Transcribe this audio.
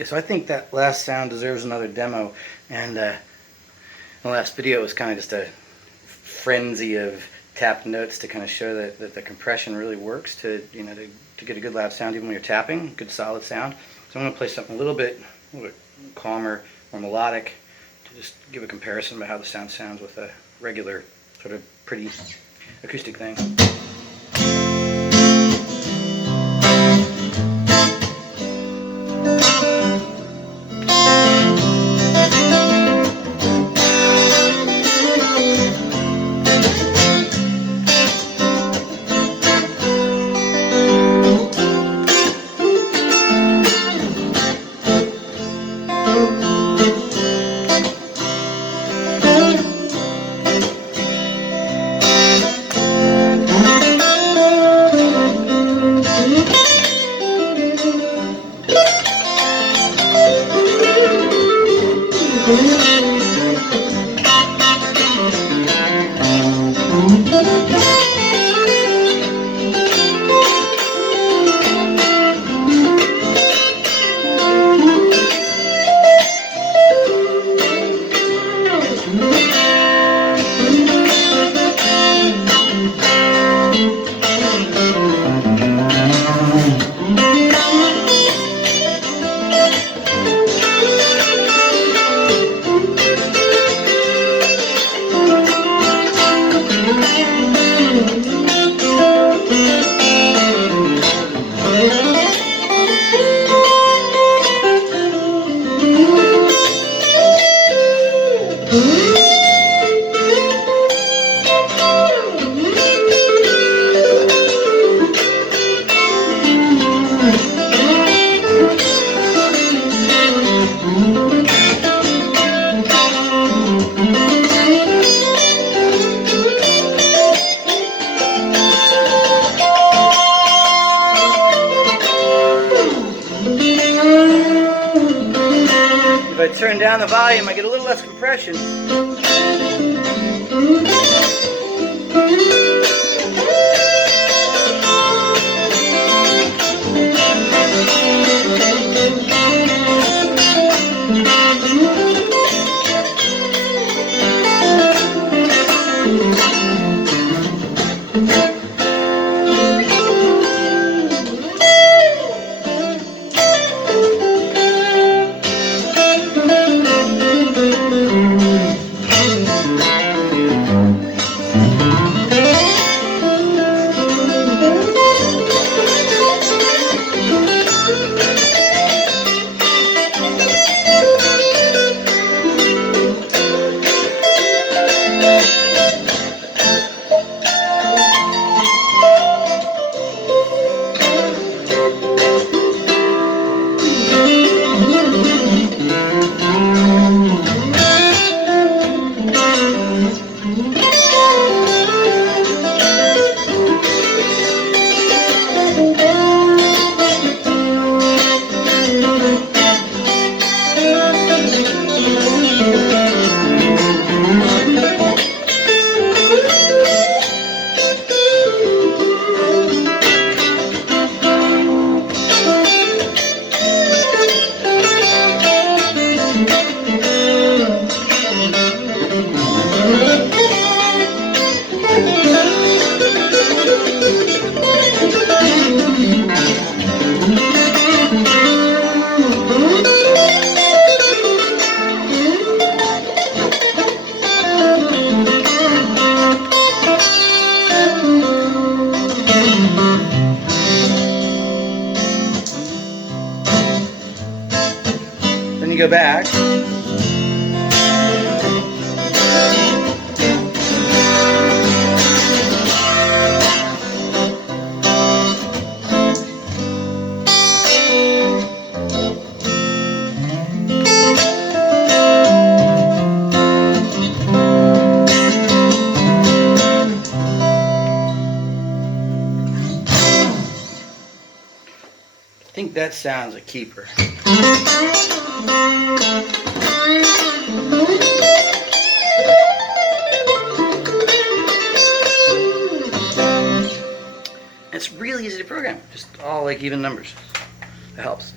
Okay, so I think that last sound deserves another demo, and the last video was kind of just a frenzy of tapped notes to kind of show that the compression really works to get a good loud sound even when you're tapping, good solid sound. So I'm going to play something a little bit calmer, more melodic, to just give a comparison about how the sound sounds with a regular sort of pretty acoustic thing. If I turn down the volume, I get a little less compression. Then you go back. I think that sounds a keeper. It's really easy to program, just all like even numbers. It helps.